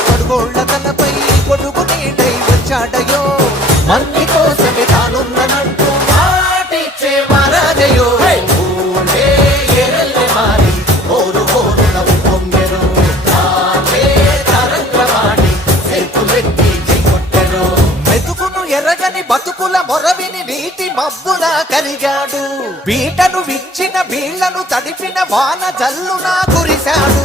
పడుగోళ్ల తలపై కొడుకు నీడై వచ్చాడయో మంది కోసమే తానున్ననంటూ మాటిచ్చే మహారాజయో ఎరగని బతుకుల మొరవిని నీటి మబ్బులా కరిగాడు బీటను విచ్చిన బీళ్లను తడిపిన వాన జల్లునా కురిశాడు